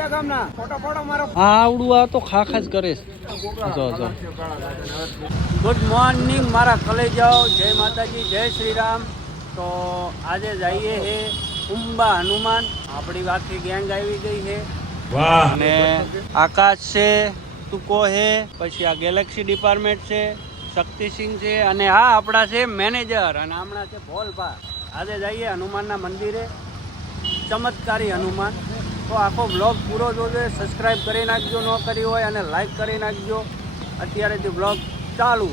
આવડું આ તો ખાખા જ કરે છે. ગુડ મોર્નિંગ મારા કલેજાઓ, જય માતાજી, જય શ્રી રામ. તો આજે જઈએ હે ઉંબા હનુમાન. આપણી વાતથી ગેંગ આવી ગઈ છે. વાહ. અને આકાશ છે, તુકો છે, પછી આ ગેલેક્સી ડિપાર્ટમેન્ટ છે, શક્તિસિંહ છે, અને આ આપણા છે મેનેજર, અને હમણાં છે ભોલભા. આજે જઈએ હનુમાનના મંદિરે, ચમત્કારી હનુમાન. તો આખો બ્લોગ પૂરો જોજો, સબસ્ક્રાઈબ કરી નાખજો ન કરી હોય, અને લાઈક કરી નાખજો. અત્યારેથી બ્લોગ ચાલુ.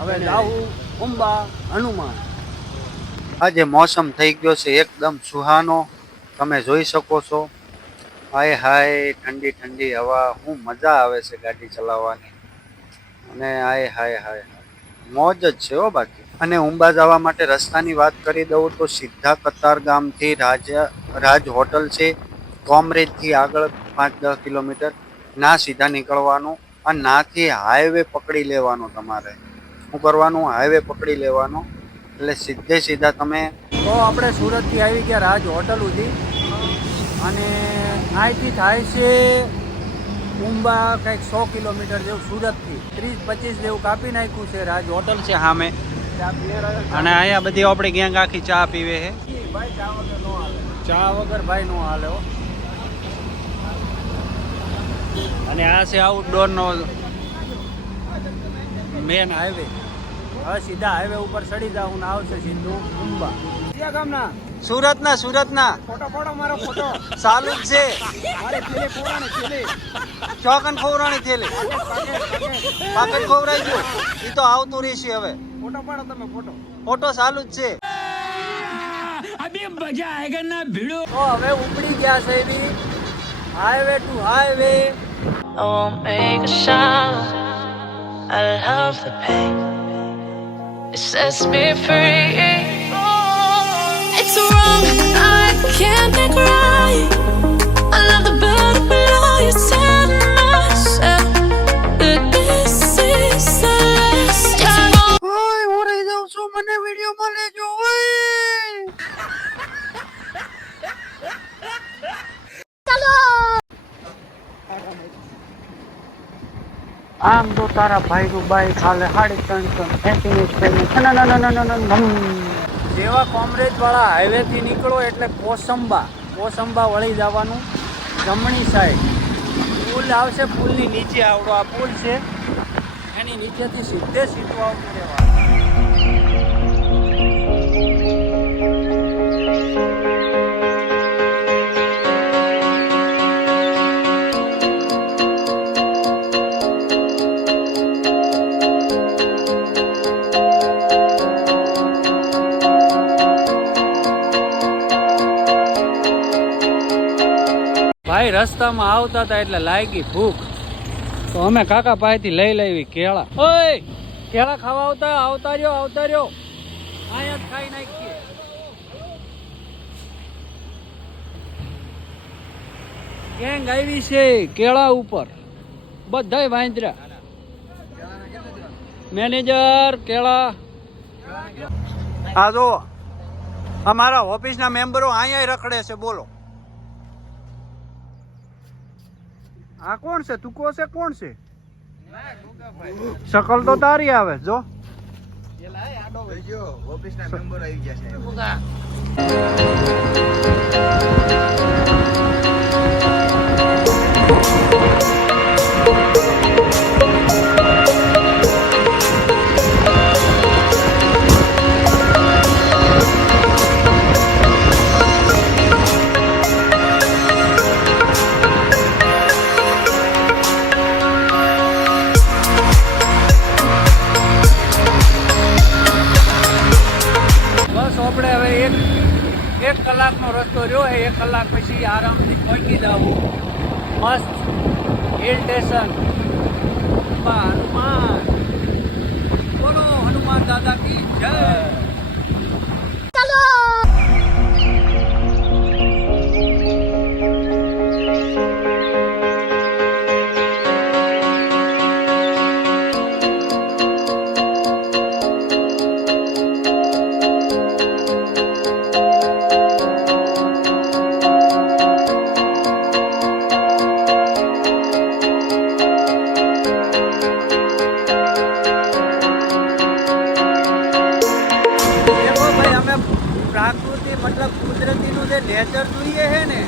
હવે જાઉં ઉંબા હનુમાન. આજે મોસમ થઈ ગયો છે એકદમ સુહાનો, તમે જોઈ શકો છો. હાય હાય, ઠંડી ઠંડી હવા, શું મજા આવે છે ગાડી ચલાવવાની. અને હાય હાય હાય મોજ જ છે હો બાકી. અને ઉંબા જવા માટે રસ્તાની વાત કરી દઉં તો સીધા કતાર ગામથી રાજ હોટલ છે, કોમરેજથી આગળ 5-10 કિલોમીટર ના સીધા નીકળવાનું, અને નાથી હાઈવે પકડી લેવાનો. તમારે શું કરવાનું? હાઈવે પકડી લેવાનો, એટલે સીધે સીધા તમે. તો આપણે સુરતથી આવી ગયા રાજ હોટલ સુધી, અને અહીંથી થાય છે ઉંબા કંઈક 100 કિલોમીટર જેવું. સુરતથી 30-25 જેવું કાપી નાખ્યું છે. રાજ હોટલ છે સામે, અને અહીંયા બધી આપણી ગેંગ આખી ચા પીવે છે. ચા વગર ભાઈ નો હાલે હો. અને આ છે આઉટડોરનો મેન હાઈવે. હવે સીધા હાઈવે ઉપર ચડી જાઉં ને આવશે સીધું ઉંબા. સુરતના ફોટો મારો ફોટો ચાલુ જ છે. ચોકન ખોવરાણી થેલી પાકટ ખોવરાઈ ગયું. એ તો આવતું રહેશે. હવે ફોટો પાડો તમે. ફોટો ચાલુ જ છે. અભી મજા આયેગા ના ભીડો. તો હવે ઉપડી ગયા છે એની highway to highway. I won't make a sound. I love the pain. It sets me free. It's wrong, I can't make right. I love the better below. You tell myself that this is the last time. Oy, ઓરે જાઉં છું, મને વિડિયોમાં લેજો. ઓય ચાલો. આમ તો તારા ભાઈ નું બાઈક હાલે 350 જેવા કોમરેજ વાળા હાઈવે થી નીકળો એટલે કોસંબા વળી જવાનું જમણી સાઈડ. પુલ આવશે, પુલની નીચે આવડો આ પુલ છે, એની નીચેથી સીધું આવતું રહેવાનું. ભાઈ રસ્તામાં આવતા હતા એટલે લાગી ભૂખ, તો અમે કાકા પાસેથી લઈ લેવી કેળા. ઓય કેળા ખાવા આવતા રહ્યો. અહીંયા જ ખાઈ નાખીએ. ગેંગ આવી છે કેળા ઉપર, બધાય વાંદરા. મેનેજર કેળા આ જો અમારા ઓફિસના મેમ્બરો અહીંયા રખડે છે. બોલો આ કોણ છે? તું છે? કોણ છે? શકલ તો તારી આવે જો. ઓફિસના મેમ્બર આવી ગયા આપણે હવે એક કલાકનો રસ્તો રહ્યો. 1 કલાક પછી આરામથી પહોંચી જવું મસ્ત હિલ સ્ટેશન હનુમાન. બોલો હનુમાન દાદા કી જય. નેચર જોઈએ છે ને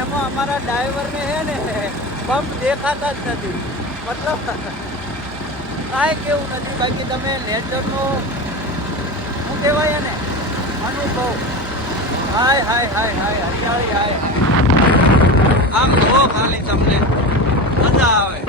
એમાં અમારા ડ્રાઈવરને છે ને પંપ દેખાતા જ નથી. મતલબ કાંઈ કેવું નથી. બાકી તમે નેચરનો શું કહેવાય ને અનુભવ. હાય હાય હાય હાય હરિયાળી હાય આમ જો ખાલી તમને મજા આવે.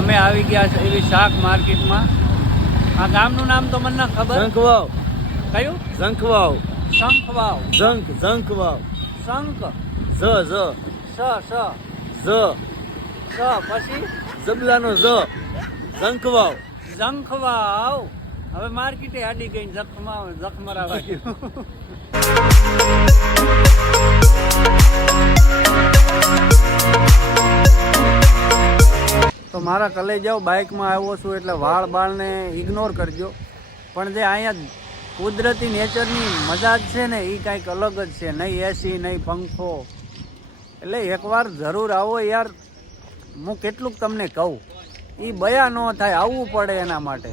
અમે આવી ગયા છે એવી શાક માર્કેટમાં. આ ગામનું નામ તો મને ના ખબર. ઝંખવાવ. કયું? ઝંખવાવ. શંખવાવ. ઝંખવાવ. શંખ ઝ ઝ સ સ ઝ સ પછી જબલાનો ઝ. ઝંખવાવ. ઝંખવાવ. હવે માર્કેટે હાડી ગઈ જખમરાવા ગયું. તો મારા કલેજાઓ બાઇકમાં આવ્યો છું એટલે વાળ બાળને ઇગ્નોર કરજો. પણ જે અહીંયા કુદરતી નેચરની મજા જ છે ને એ કાંઈક અલગ જ છે. નહીં એસી નહીં પંખો. એટલે એકવાર જરૂર આવો યાર. હું કેટલુંક તમને કહું એ બયા ન થાય. આવવું પડે એના માટે.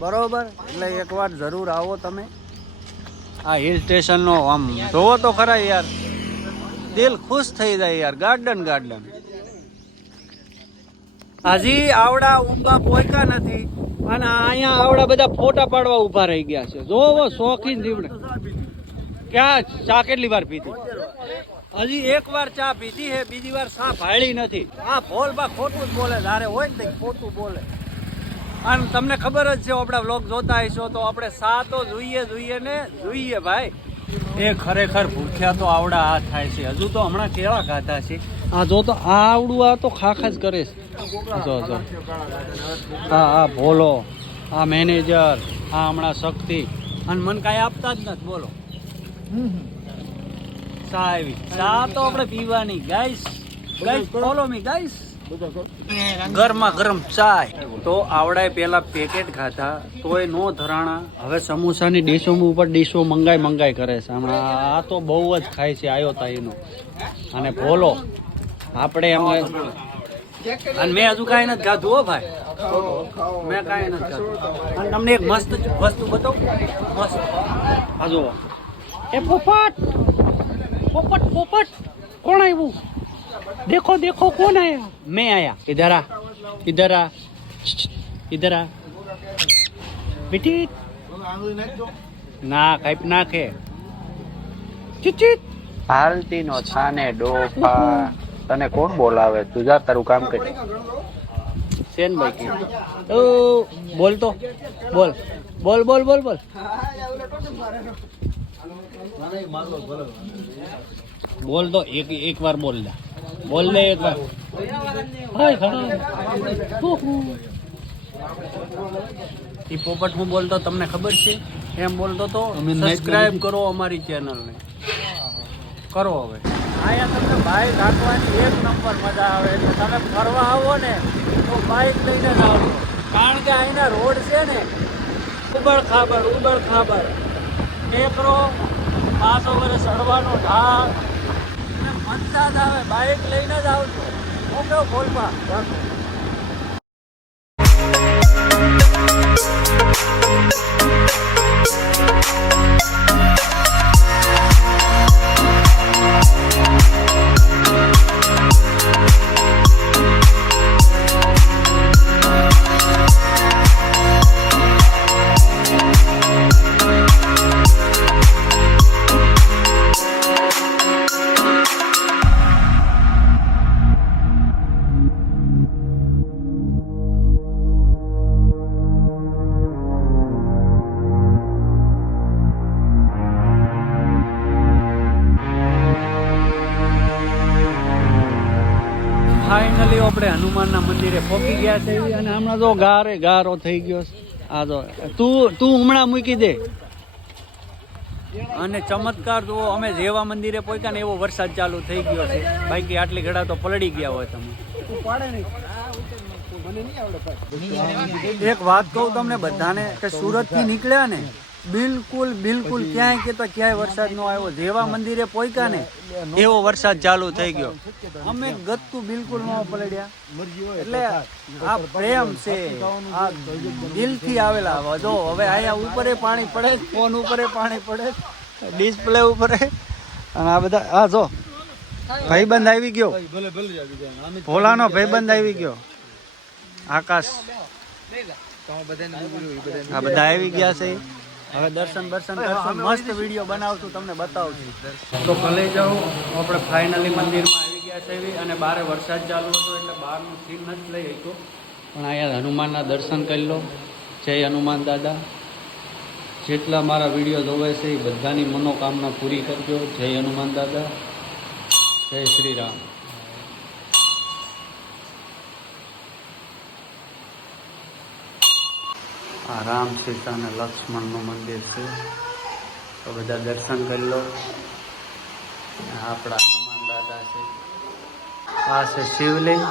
બરાબર. એટલે એકવાર જરૂર આવો તમે. આ હિલ સ્ટેશનનો આમ જોવો તો ખરા યાર. દિલ ખુશ થઈ જાય યાર. ગાર્ડન હજી આવડા ઊંઘા પોયકા નથી અને અહીંયા આવડા બધા ફોટા પાડવા ઉભા રહી ગયા છે. જોવો શોખીન જીવડે. ક્યાં ચા કેટલી વાર પીધી? હજી એક વાર ચા પીધી છે, બીજી વાર ચા ભાળી નથી. આ ભોલબા ખોટું જ બોલે. ધારે હોય ને ખોટું બોલે. અને તમને ખબર જ છે આપણા વ્લોગ જોતા હશો તો આપણે ચા તો જોઈએ ને ભાઈ. એ ખરેખર ભૂખ્યા તો આવડા આ થાય છે. હજુ તો હમણાં કેવા ખાધા છે. આ જો તો આ આવડું આ તો ખાખા જ કરે છે. જો હા ભોલો, આ મેનેજર, આ હમણાં શક્તિ અને મને કાંઈ આપતા જ નથી. બોલો ચા આવી. ચા તો આપણે પીવાની. Guys follow me guys. ગરમા ગરમ ચાય. તો આવડાય પેલા પેકેટ ખાધા તોય નો ધરાણા. હવે સમોસાની ડીશો ઉપર ડીશો મંગાઈ કરે છે હમણાં. આ તો બહુ જ ખાય છે આયો તાઈનો. અને ભોલો આપણે એમાં. અને મેં હજુ કાંઈ નથી ખાધું હો ભાઈ. મેં કાંઈ નથી ખાધું. અને તમને એક મસ્ત વસ્તુ બતાવું. મસ્ત આ જુઓ. એ પોપટ કોણ આવ્યું? देखो कौन आया? मैं आया. इधर आ बेटी. ના કાઈપ નાખે. ચીચીત હાલતી નો છાને ડોફા. તને કોણ બોલાવે? તું જા તારું કામ કરી. સેન ભાઈ કે બોલ તો બોલ. બોલ તો એક વાર બોલ દે. બોલ દે એક વાર. એ પોપટ હું બોલતો તમને ખબર છે? એમ બોલતો તો સબસ્ક્રાઇબ કરો અમારી ચેનલને. કરો હવે. અહીંયા તમને બાઇક હાંકવાની એક નંબર મજા આવે. એટલે તમે ફરવા આવો ને તો બાઇક લઈને જ આવજો. કારણ કે અહીંના રોડ છે ને ઉબડ ખાબર. ટેકરો 500 વર્ષ ચડવાનો ઢાળ. મજા જ આવે. બાઇક લઈને જ આવજો. હું કેવું બોલવા ફાઇનલી આપણે હનુમાનના મંદિરે પહોંચી ગયા છે. અને હમણાં જો ગારો થઈ ગયો છે. આ જો તું હમણાં મૂકી દે. અને ચમત્કાર જુઓ. અમે જેવા મંદિરે પહોંચ્યા ને એવો વરસાદ ચાલુ થઈ ગયો છે. બાકી આટલી ઘડા તો પલળી ગયા હોય તમે. એક વાત કહું તમને બધાને કે સુરત થી નીકળ્યા ને બિલકુલ બિલકુલ ક્યાંય કે તો ક્યાંય વરસાદ નો આવ્યો. જેવા મંદિરે પહોંચ્યા ને એવો વરસાદ ચાલુ થઈ ગયો. અમે ગત્તુ બિલકુલ ન પલડ્યા. એટલે આ પ્રેમ છે, આ દિલથી આવેલા. જો હવે અહીંયા ઉપરે પાણી પડે, ફોન ઉપરે પાણી પડે, ડિસ્પ્લે ઉપરે. અને આ બધા આ જો ભાઈબંધ આવી ગયો, ભોલાનો ભાઈબંધ આવી ગયો, આકાશ. આ બધા આવી ગયા છે. હવે દર્શન કરશું, મસ્ત વિડીયો બનાવશું, તમને બતાવશું. તો ભલે જાઉં આપણે ફાઇનલી મંદિરમાં આવી ગયા છે એવી. અને બારે વરસાદ ચાલુ હતો એટલે બહારનું સીન નથી લઈ શક્યો. પણ અહીંયા હનુમાનના દર્શન કરી લો. જય હનુમાન દાદા. જેટલા મારા વિડીયો જોવે છે એ બધાની મનોકામના પૂરી કરજો. જય હનુમાન દાદા, જય શ્રી રામ. આ રામ સીતા અને લક્ષ્મણનું મંદિર છે. તો બધા દર્શન કરી લો. આપણા હનુમાન દાદા છે. આ છે શિવલિંગ.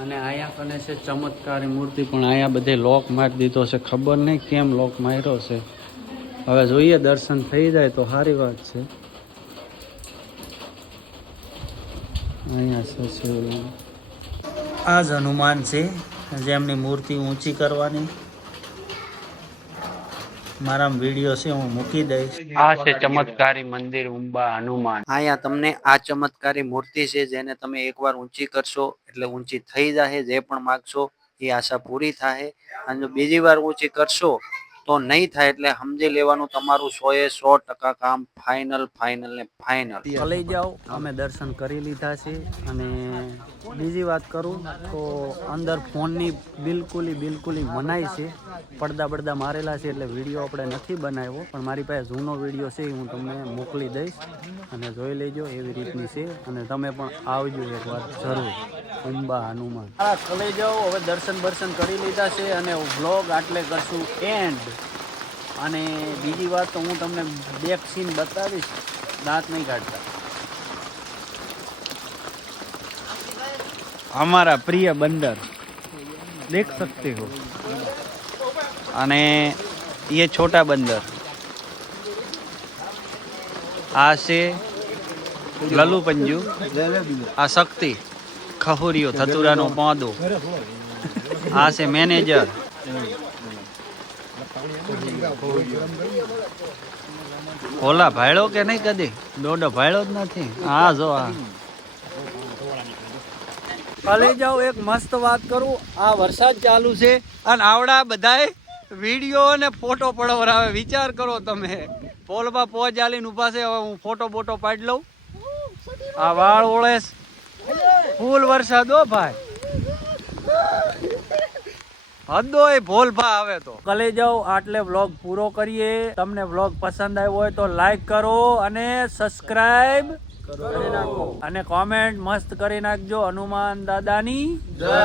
અને અહીંયા કને છે ચમત્કારી મૂર્તિ. પણ અહીંયા બધે લોક મારી દીધો છે. ખબર નહીં કેમ લોક માર્યો છે. હવે જોઈએ, દર્શન થઈ જાય તો સારી વાત છે. અહીંયા છે શિવલિંગ. આ જ હનુમાન છે જેમની મૂર્તિ ઊંચી કરવાની. મારા વિડીયો છે, હું મૂકી દઈશ. આ છે ચમત્કારી મંદિર ઉંબા હનુમાન. અહીંયા તમને આ ચમત્કારી મૂર્તિ છે જેને તમે એકવાર ઊંચી કરશો એટલે ઊંચી થઈ જાય. જે પણ માગશો એ આશા પૂરી થાય. અને જો બીજી વાર ઊંચી કરશો તો નહીં થાય. એટલે સમજી લેવાનું તમારું 100% કામ ફાઇનલ ને ફાઇનલ. લઈ જાઓ. અમે દર્શન કરી લીધા છે. અને બીજી વાત કરું તો અંદર ફોનની બિલકુલ મનાઈ છે. પડદા મારેલા છે એટલે વિડીયો આપણે નથી બનાવ્યો. પણ મારી પાસે જૂનો વિડીયો છે, હું તમને મોકલી દઈશ અને જોઈ લેજો. એવી રીતની છે. અને તમે પણ આવજો એકવાર જરૂર. ઉંબા હનુમાન. લઈ જાઓ. હવે દર્શન કરી લીધા છે અને વ્લોગ આટલે કરશું એન્ડ. અને બીજી વાત તો હું તમને બેક સીન બતાવીશ. દાંત નહીં કાઢતા. हमारा प्रिय बंदर देख सकते हो. અને ये छोटा बंदर. આ છે લલુ પંજુ. આ શક્તિ ખહુરિયો ધતુરાનો પાંદો. આ છે મેનેજર. ઓલા ભાડ્યો કે નહીં કદી? દોડો ભાડ્યો જ નથી. હા જો આ લઈ જાઓ. એક મસ્ત વાત કરું. આ વરસાદ ચાલુ છે અને આવડા બધાય વિડીયો અને ફોટો પડાવરાવે. વિચાર કરો તમે. પોલમાં પહોંચ આલીને ઉભા છે. હવે હું ફોટો પાડી લઉં. આ વાળ ઓળેસ ફૂલ વરસાદ હો ભાઈ. હદો એ ભોલભા આવે તો. કલે જાઓ. આટલે વ્લોગ પૂરો કરીએ. તમને વ્લોગ પસંદ આવ્યો હોય તો લાઈક કરો અને સબસ્ક્રાઈબ અને કોમેન્ટ મસ્ત કરી નાખજો. હનુમાન દાદાની જય.